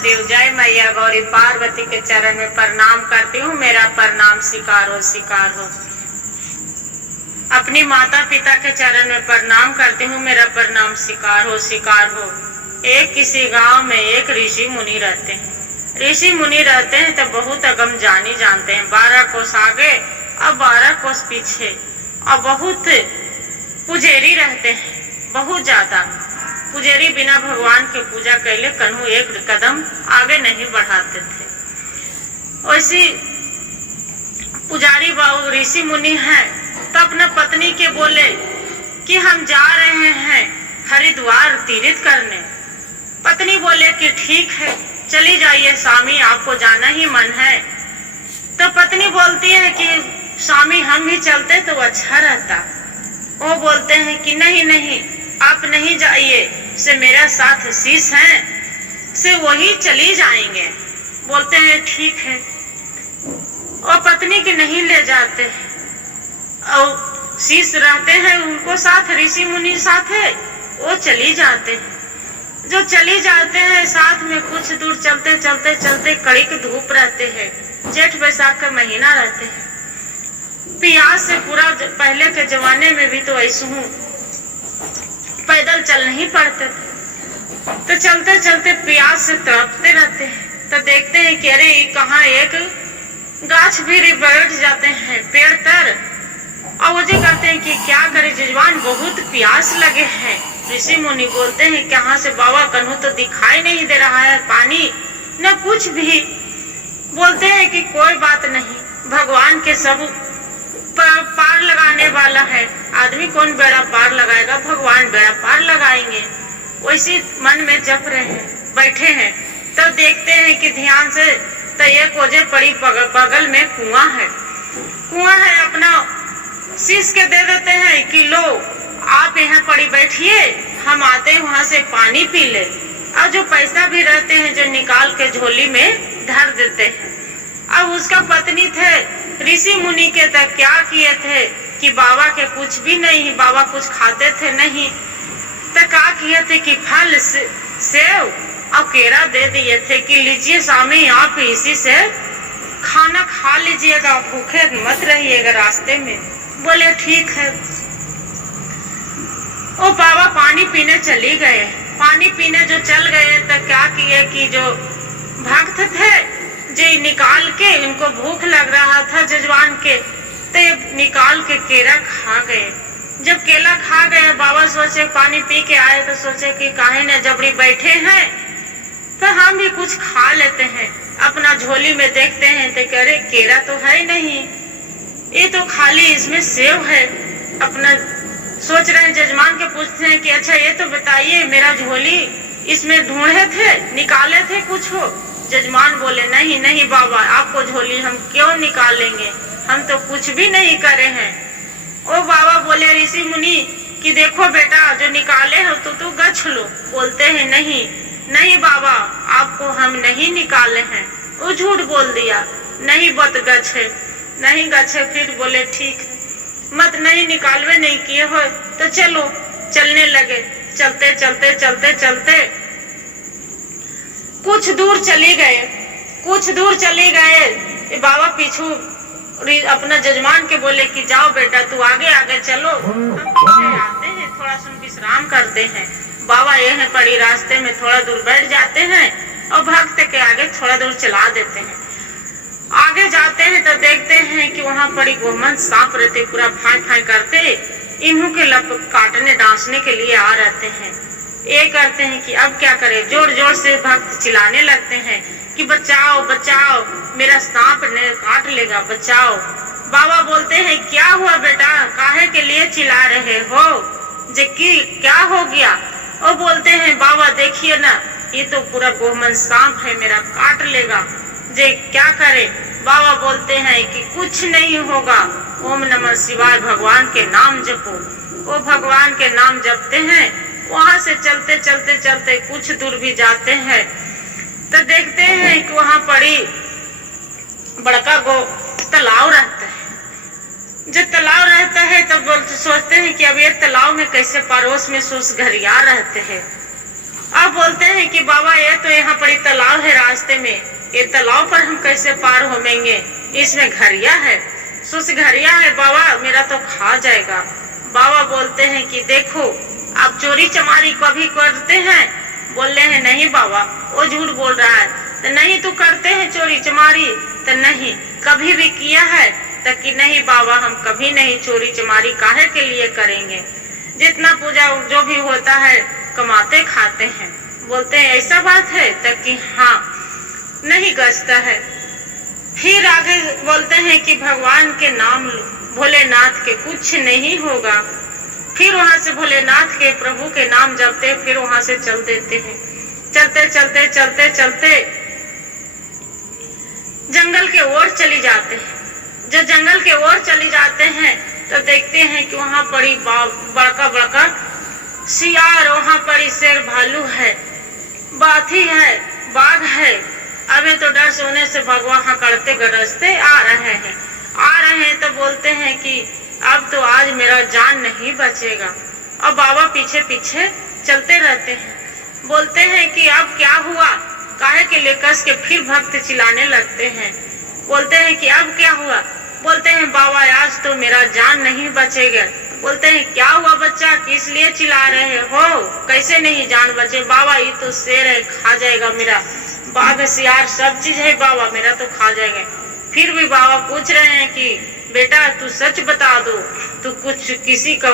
महादेव, जय मैया गौरी पार्वती के चरण में प्रणाम करती हूँ। मेरा प्रणाम स्वीकार हो, स्वीकार हो। अपनी माता पिता के चरण में प्रणाम करती हूँ। मेरा प्रणाम स्वीकार हो, स्वीकार हो। एक किसी गांव में एक ऋषि मुनि रहते हैं। ऋषि मुनि रहते हैं तो बहुत अगम जानी जानते हैं। 12 कोस आगे और 12 कोस पीछे, और बहुत पुजेरी रहते हैं, बहुत ज्यादा पुजेरी। बिना भगवान के पूजा कैले कन्हू एक कदम आगे नहीं बढ़ाते थे। वैसी पुजारी बाबू ऋषि मुनि हैं, तो अपना पत्नी के बोले कि हम जा रहे हैं हरिद्वार तीर्थ करने। पत्नी बोले कि ठीक है, चली जाइए स्वामी, आपको जाना ही मन है। तो पत्नी बोलती है कि स्वामी हम भी चलते तो अच्छा रहता। वो बोलते हैं कि नहीं नहीं, आप नहीं जाइए, से मेरा साथ शीश है, से वही चली जाएंगे। बोलते हैं ठीक है। और पत्नी के नहीं ले जाते, और शीश रहते हैं उनको साथ, ऋषि मुनि साथ है, वो चली जाते हैं। जो चली जाते हैं साथ में कुछ दूर चलते चलते चलते कड़िक धूप रहते हैं, जेठ बैसाख का महीना रहते हैं। प्यास से पूरा, पहले के जमाने में भी तो ऐसे हूँ, पैदल चल नहीं पड़ते थे, तो चलते चलते प्यास से तड़पते रहते हैं। तो देखते हैं कि अरे कहाँ एक गाछ भी बैठ जाते हैं पेड़ तर, और वो जी कहते हैं कि क्या करे जजमान, बहुत प्यास लगे हैं। ऋषि मुनि बोलते हैं कहाँ से बाबा, कन्हू तो दिखाई नहीं दे रहा है पानी न कुछ भी। बोलते हैं कि कोई बात नहीं, भगवान के सब पार लगाने वाला है। आदमी कौन बेड़ा पार लगाएगा, भगवान बेड़ा पार लगाएंगे। वैसे मन में जप रहे हैं, बैठे हैं। तो देखते हैं कि ध्यान से, तो एक वजह पड़ी बगल में कुआं है, कुआं है। अपना शीश के दे देते हैं कि लो आप यहाँ पड़ी बैठिए, हम आते हैं वहां से पानी पी ले। और जो पैसा भी रहते हैं जो निकाल के झोली में धर देते हैं। अब उसका पत्नी थे ऋषि मुनि के, तक क्या किए थे कि बाबा के कुछ भी नहीं, बाबा कुछ खाते थे नहीं, तो क्या किए थे कि फल सेव और केरा दे दिए थे कि लीजिए स्वामी, आप इसी से खाना खा लीजिएगा, भूखे मत रहिएगा रास्ते में। बोले ठीक है। वो बाबा पानी पीने चली गए। पानी पीने जो चल गए तो क्या किए कि जो भक्त थे जो निकाल के, इनको भूख लग रहा था जजवान के, तो निकाल के केला खा गए। जब केला खा गए, बाबा सोचे, पानी पी के आए तो सोचे कि काहे न जबरी बैठे हैं तो हम भी कुछ खा लेते हैं। अपना झोली में देखते हैं तो कह रहे केला तो है नहीं, ये तो खाली इसमें सेव है। अपना सोच रहे हैं, जजमान के पूछते हैं कि अच्छा ये तो बताइए, मेरा झोली इसमें ढूंढे थे, निकाले थे कुछ हो? जजमान बोले नहीं नहीं बाबा, आपको झोली हम क्यों निकालेंगे, हम तो कुछ भी नहीं करे हैं। ओ बाबा बोले ऋषि मुनि कि देखो बेटा, जो निकाले हो तो गछ लो। बोलते हैं नहीं नहीं बाबा, आपको हम नहीं निकाले हैं। वो झूठ बोल दिया, नहीं बत गछ है, नहीं गछ है। फिर बोले ठीक है, मत नहीं निकालवे नहीं किए हो तो चलो। चलने लगे, चलते चलते चलते चलते कुछ दूर चले गए, कुछ दूर चले गए। बाबा पीछू अपना जजमान के बोले कि जाओ बेटा तू आगे आगे चलो, हम पीछे आते हैं, थोड़ा सा विश्राम करते हैं। बाबा ये है पड़ी रास्ते में थोड़ा दूर बैठ जाते हैं और भक्त के आगे थोड़ा दूर चला देते हैं। आगे जाते हैं तो देखते हैं कि वहाँ पड़ी गोमन सांप रहते, पूरा फाई फाई करते, इन्हों के लप काटने डांसने के लिए आ रहते हैं। ये करते हैं कि अब क्या करें, जोर जोर से भक्त चिल्लाने लगते हैं कि बचाओ बचाओ, मेरा सांप ने काट लेगा, बचाओ। बाबा बोलते हैं क्या हुआ बेटा, काहे के लिए चिल्ला रहे हो, जे की क्या हो गया? वो बोलते हैं बाबा देखिए ना, ये तो पूरा गोमन सांप है, मेरा काट लेगा, जे क्या करे? बाबा बोलते हैं कि कुछ नहीं होगा, ओम नमः शिवाय भगवान के नाम जपो। वो भगवान के नाम जपते हैं। वहां से चलते चलते चलते कुछ दूर भी जाते हैं तो देखते हैं कि वहां पड़ी बड़का तालाब रहता है। जब तालाब रहता है तब सोचते हैं कि अब ये तालाब में कैसे पड़ोस में सोच घरिया रहते हैं। अब बोलते हैं कि बाबा ये तो यहाँ पड़ी तालाब है, रास्ते में, ये तालाब पर हम कैसे पार होवेंगे, इसमें घरिया है, सुस घरिया है बाबा, मेरा तो खा जाएगा। बाबा बोलते हैं कि देखो आप चोरी चमारी कभी करते हैं? बोल रहे हैं नहीं बाबा, वो झूठ बोल रहा है। तो नहीं तू करते हैं चोरी चमारी? तो नहीं। कभी भी किया है? तो कि नहीं बाबा, हम कभी नहीं चोरी चमारी, काहे के लिए करेंगे, जितना पूजा जो भी होता है कमाते खाते हैं। बोलते हैं ऐसा बात है? तो कि हाँ, नहीं गजता है। फिर आगे बोलते हैं कि भगवान के नाम लो, भोलेनाथ के, कुछ नहीं होगा। फिर वहां से भोलेनाथ के, प्रभु के नाम जपते, फिर वहां से चल देते हैं। चलते चलते चलते चलते जंगल के ओर चली जाते हैं। जब जंगल के ओर चली जाते हैं तो देखते हैं कि वहां पड़ी बड़का बड़का सियार, वहां पड़ी शेर भालू है, बाथी है, बाघ है। अबे तो डर सोने से भगवान हकड़ते गरजते आ रहे हैं तो बोलते हैं कि अब तो आज मेरा जान नहीं बचेगा। और बाबा पीछे पीछे चलते रहते हैं। बोलते हैं कि अब क्या हुआ, काहे के लिए कस के फिर भक्त चिल्लाने लगते हैं। बोलते हैं कि अब क्या हुआ? बोलते हैं बाबा आज तो मेरा जान नहीं बचेगा। बोलते हैं क्या हुआ बच्चा, किस लिए चिल्ला रहे हो, कैसे नहीं जान बचे? बाबा ये तो शेर है, खा जाएगा मेरा, बाघ सियार सब चीज है बाबा, मेरा तो खा जाएगा। फिर भी बाबा पूछ रहे हैं कि बेटा तू सच बता दो, तू कुछ किसी का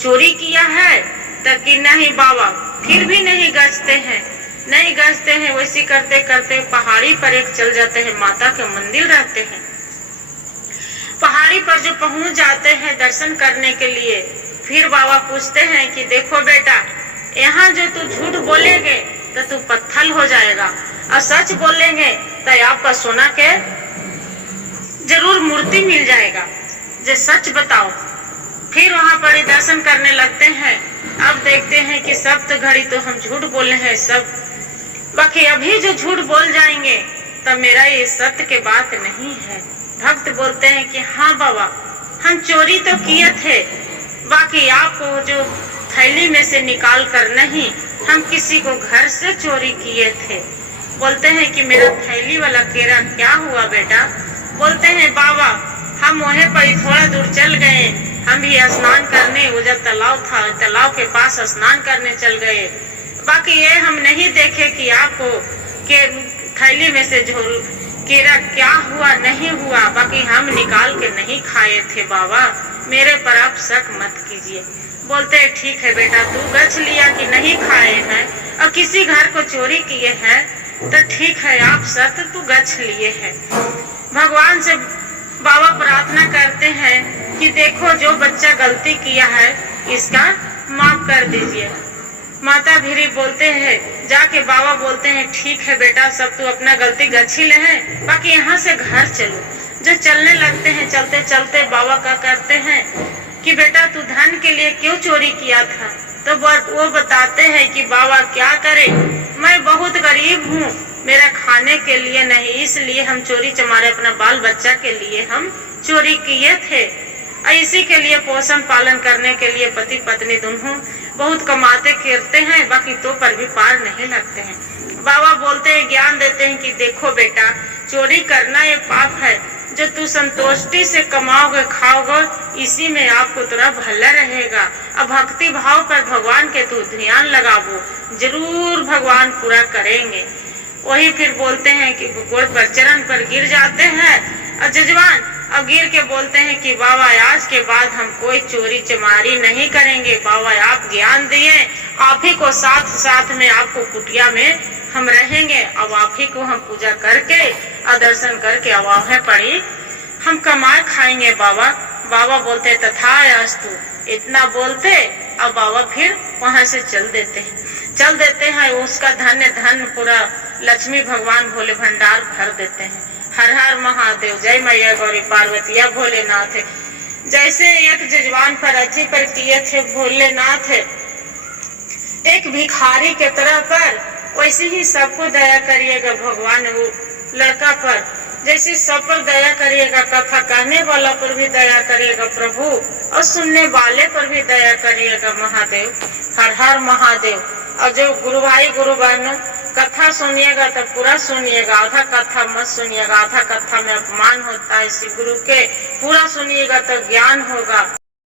चोरी किया है? तब कि नहीं बाबा। फिर भी नहीं गजते हैं। वैसे करते करते पहाड़ी पर एक चल जाते हैं, माता के मंदिर रहते हैं। पहाड़ी पर जो पहुंच जाते हैं दर्शन करने के लिए, फिर बाबा पूछते हैं कि देखो बेटा, यहाँ जो तू झूठ बोलेंगे तो तू पत्थर हो जाएगा, और सच बोलेंगे तो आपका सोना के जरूर मूर्ति मिल जाएगा। जो सच बताओ। फिर वहाँ पर दर्शन करने लगते हैं। अब देखते हैं कि सब तो घड़ी तो हम झूठ बोले हैं सब, बाकी अभी जो झूठ बोल जाएंगे तब मेरा ये सत्य के बात नहीं है। भक्त बोलते हैं कि हाँ बाबा, हम चोरी तो किए थे, बाकी आपको जो थैली में से निकाल कर नहीं, हम किसी को घर से चोरी किए थे। बोलते हैं कि मेरा थैली वाला केरा क्या हुआ बेटा? बोलते हैं बाबा, हम वहीं पर थोड़ा दूर चल गए, हम भी स्नान करने, वो जब तालाब था, तालाब के पास स्नान करने चल गए। बाकी ये हम नहीं देखे कि आपको के थैली में से झोल केरा क्या हुआ नहीं हुआ, बाकी हम निकाल के नहीं खाए थे बाबा, मेरे पर आप शक मत कीजिए। बोलते हैं ठीक है बेटा, तू गछ लिया कि नहीं खाए हैं और किसी घर को चोरी किए हैं तो ठीक है, आप सत्य तू गछ लिए हैं। भगवान से बाबा प्रार्थना करते हैं कि देखो जो बच्चा गलती किया है इसका माफ कर दीजिए। माता भीरी बोलते हैं, जाके बाबा बोलते हैं ठीक है बेटा, सब तू अपना गलती गच्छी ले है, बाकी यहाँ से घर चलो। जो चलने लगते हैं, चलते चलते बाबा का करते हैं कि बेटा तू धन के लिए क्यों चोरी किया था? तो वो बताते हैं कि बाबा क्या करे, मैं बहुत गरीब हूँ, मेरा खाने के लिए नहीं, इसलिए हम चोरी चमारे अपना बाल बच्चा के लिए हम चोरी किए थे। इसी के लिए पोषण पालन करने के लिए पति पत्नी दोनों बहुत कमाते करते हैं, बाकी तो पर भी पार नहीं लगते हैं। बाबा बोलते हैं, ज्ञान देते हैं कि देखो बेटा, चोरी करना ये पाप है, जो तू संतुष्टि से कमाओगे खाओगे, इसी में आपको तेरा भला रहेगा। अब भक्ति भाव पर भगवान के तू ध्यान लगाओ, जरूर भगवान पूरा करेंगे। वही फिर बोलते हैं कि गोड़ पर चरण पर गिर जाते हैं और जजवान अब गिर के बोलते हैं कि बाबा आज के बाद हम कोई चोरी चमारी नहीं करेंगे। बाबा आप ज्ञान दिए, आप ही को साथ साथ में आपको कुटिया में हम रहेंगे, अब आप ही को हम पूजा करके और दर्शन करके अवाहें पड़ी हम कमाए खाएंगे बाबा। बाबा बोलते तथास्तु, इतना बोलते अब बाबा फिर वहां से चल देते हैं। उसका धन्य धन पूरा लक्ष्मी भगवान भोले भंडार भर देते हैं। हर हर महादेव, जय मैया गौरी पार्वती या भोलेनाथ। जैसे एक जजवान पर अथी पर किए थे भोलेनाथ एक भिखारी के तरह पर, वैसे ही सबको दया करिएगा भगवान वो लड़का पर, जैसे सब पर दया करिएगा, कथा कहने वाला पर भी दया करिएगा प्रभु, और सुनने वाले पर भी दया करिएगा महादेव। हर हर महादेव। और जो गुरु भाई गुरु बहन कथा सुनिएगा तो पूरा सुनिएगा, आधा कथा मत सुनिएगा, आधा कथा में अपमान होता है शिव गुरु के। पूरा सुनिएगा तो ज्ञान होगा।